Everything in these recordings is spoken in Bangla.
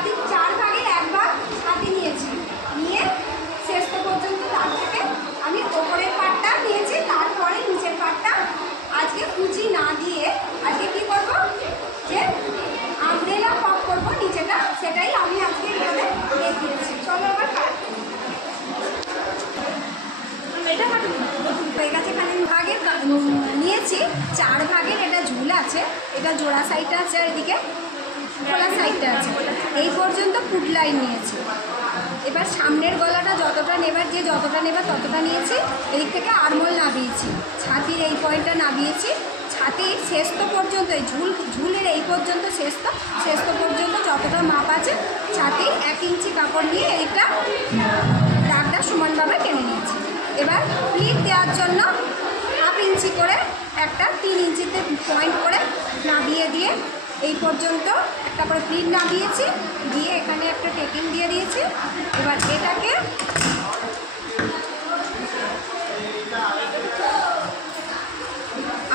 ছাতি 4 ভাগের 1 ভাগ ছাতি নিয়েছি, নিয়ে শেষ পর্যন্ত তার থেকে আমি ওপরের পাটটা নিয়েছি, তারপরে নিচের পাটটা আজকে কুচি না দিয়ে আজকে কী করবো, যে আমব্রেলা ফ্রক করবো নিচেটা, সেটাই আমি আজকে এখানে দেখিয়েছি। চলো আবার কাট এটা হয়ে গেছে। এখানে ভাগের নিয়েছি, 4 ভাগের এটা ঝুল আছে, এটা জোড়া সাইডটা আছে আর এদিকে খোলা সাইডটা আছে, এই পর্যন্ত ফুট লাইন নিয়েছি। এবার সামনের গলাটা যতটা নেবার, যে যতটা নেবার ততটা নিয়েছি, এদিক থেকে আরমোল নাবিয়েছি, ছাতির এই পয়েন্টটা নাবিয়েছি, ছাতির শেষত পর্যন্ত এই ঝুলের এই পর্যন্ত শেষত পর্যন্ত যতটা মাপ আছে ছাতির 1 ইঞ্চি কাপড় নিয়ে এইটা দাগটা সমানভাবে টেনে নিয়েছি। এবার প্লিট দেওয়ার জন্য 1/2 ইঞ্চি করে একটা 3 ইঞ্চিতে পয়েন্ট করে নাবিয়ে দিয়ে এই পর্যন্ত একটা করে প্লিট নাবিয়েছি, দিয়ে এখানে একটা টেকিং দিয়ে দিয়েছি। এবার এটাকে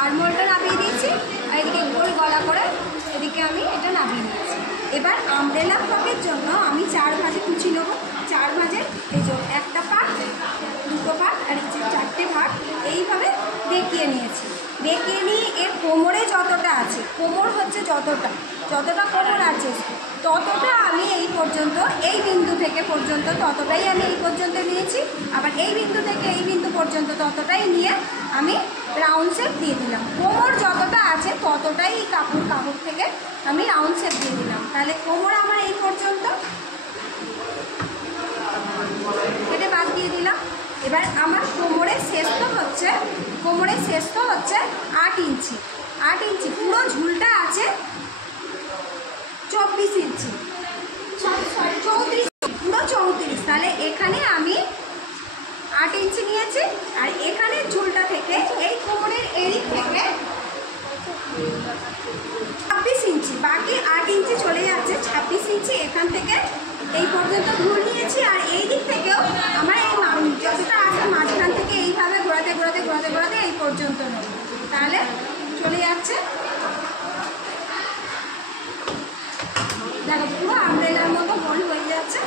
আরমোলটা নাবিয়ে দিয়েছি, আর এদিকে গোল গলা করে এদিকে আমি এটা নাবিয়ে নিয়েছি। এবার আমব্রেলা ফ্রকের জন্য আমি 4 ভাঁজে কুচি নেবো, 4 ভাঁজের এই যে একটা পাট, দুটো পাট আর 4টে ভাগ এইভাবে বেঁকিয়ে নিয়েছি। বেঁকিয়ে নিয়ে এর কোমরে যতটা আছে, কোমর হচ্ছে যতটা কোমর আছে ততটা আমি এই পর্যন্ত, এই বিন্দু থেকে পর্যন্ত ততটাই আমি এই পর্যন্ত নিয়েছি। আবার এই বিন্দু থেকে এই বিন্দু পর্যন্ত ততটাই নিয়ে আমি রাউন্ড শেপ দিয়ে দিলাম। কোমর যতটা আছে ততটাই এই কাপড় থেকে আমি রাউন্ড শেপ দিয়ে দিলাম। তাহলে কোমর আমার এই পর্যন্ত, কেটে বাদ দিয়ে দিলাম। এবার আমার কোমরের শেষত হচ্ছে 8 ইঞ্চি, 8 ইঞ্চি পুরো ঝুলটা আছে 24 ইঞ্চি, সরি 34, পুরো 34। তাহলে এখানে আমি 8 ইঞ্চি নিয়েছি, আর এখানে ঝুলটা থেকে এই কোমরের এদিক থেকে 26 ইঞ্চি, বাকি 8 ইঞ্চি চলে যাচ্ছে 26 ইঞ্চি এখান থেকে এই পর্যন্ত ঝুল নিয়েছি। আর এই দিক থেকেও আমার এই যতটা আছে মাঝখান থেকে এইভাবে ঘোরাতে এই পর্যন্ত নেব, তাহলে চলে যাচ্ছে দেখো পুরো আমব্রেলার মতো গোল হয়ে যাচ্ছে।